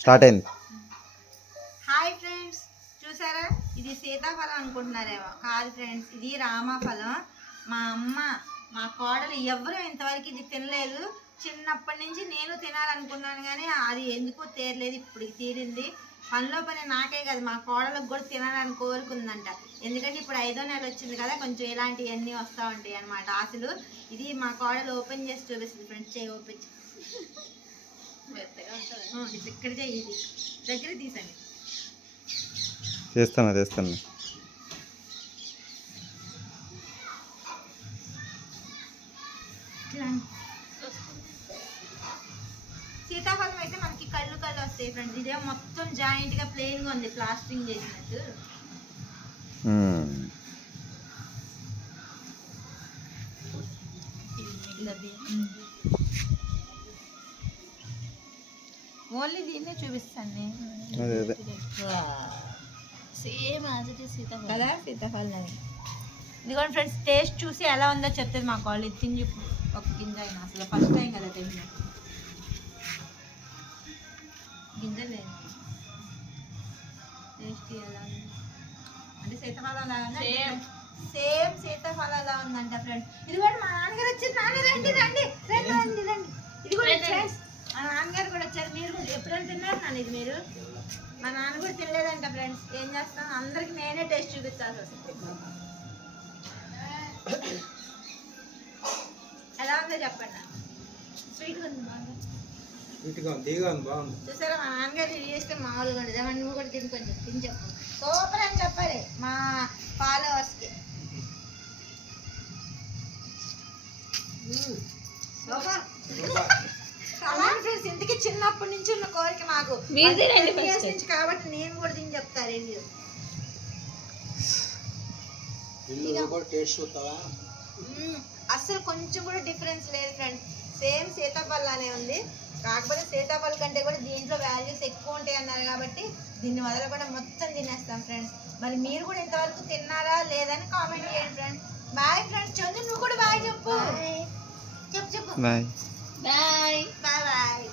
Start అయింది. Hi friends, చూసారా? ఇది సీతాఫలం అనుకుంటున్నారేమో. కాదు ఫ్రెండ్స్, ఇది రామఫలం. మా అమ్మ, మా కోడలు ఎవరు ఇంతవరకు ఇది తినలేదు. చిన్నప్పటి నుంచి నేను తినాలనుకున్నాను, కానీ అది ఎందుకో తీరలేదు. ఇప్పుడు తీరింది. పనిలో పని నాకే కాదు, మా కోడలకు కూడా తినాలని కోరుకుందంట. ఎందుకంటే ఇప్పుడు 5వ నెల వచ్చింది కదా, కొంచెం ఇలాంటివన్నీ వస్తూ ఉంటాయి అన్నమాట ఆశలు. ఇది మా కోడలు ఓపెన్ చేసి చూపిస్తుంది ఫ్రెండ్స్. చేయి ఓపెన్ ఇక్కడ చేయి, ఇది దగ్గర తీసండి. చేస్తాను. సీతాఫలం అయితే మనకి కళ్ళు వస్తాయి ఫ్రెండ్స్. ఇదే మొత్తం జాయింట్ గా ప్లెయిన్ గా ఉంది, ప్లాస్టింగ్ చేసినట్టు. ఓన్లీ దీన్నే చూపిస్తాను నేను. సేమ్ సీతాఫలం కదా, సీతాఫలం అని. ఇదిగోండి ఫ్రెండ్స్, టేస్ట్ చూసి ఎలా ఉందో చెప్తుంది మా కాళ్ళు. ఇది తిని చెప్పు, ఒక గింజ అయినా. అసలు ఫస్ట్ టైం కదా తిన్నా. గింజ లేదు. టేస్ట్ ఎలా ఉంది అంటే సీతాఫలం లాగా సేమ్ సీతాఫలం ఎలా ఉందంట ఫ్రెండ్స్. ఇది కూడా మా నాన్నగారు వచ్చారు. నాన్న రండి రండి రండి రండి రండి. ఇది కూడా ఫ్రెండ్స్, మా నాన్నగారు కూడా వచ్చారు. మీరు కూడా ఎప్పుడైనా తిన్నారు నాన్న ఇది? మీరు మా నాన్న కూడా తినలేదంట ఫ్రెండ్స్. ఏం చేస్తాం, అందరికి నేనే టేస్ట్ చూపించాల్సి వస్తుంది. ఎలా ఉందో చెప్పండి. స్వీట్గా ఉంది, బాగుంది. చూసారా, మా నాన్నగారు రివ్యూ చేస్తే మామూలుగా ఉండదు. ఏమన్నా నువ్వు కూడా తిని కొంచెం తిని చెప్పు. సూపర్ అని చెప్పాలి మా ఫాలోవర్స్కి. ఫ్రెండ్స్, ఇంటికి చిన్నప్పటి నుంచి ఉన్న కోరిక నాకు నుంచి, కాబట్టి నేను కూడా తిని చెప్తా రివ్యూ. అస్సలు కొంచెం కూడా డిఫరెన్స్ లేదు ఫ్రెండ్స్. సేమ్ సీతాఫలానే ఉంది. కాకపోతే సీతాఫలం కంటే కూడా దీంట్లో వాల్యూస్ ఎక్కువ ఉంటాయి అన్నారు కాబట్టి దీన్ని వదలకుండా మొత్తం తినేస్తాం ఫ్రెండ్స్. మరి మీరు కూడా ఇంతవరకు తిన్నారా లేదని కామెంట్ చేయండి ఫ్రెండ్స్. Bye friends. చందు, నువ్వు కూడా బాయ్ చెప్పు. చెప్పు బాయ్. Bye bye bye.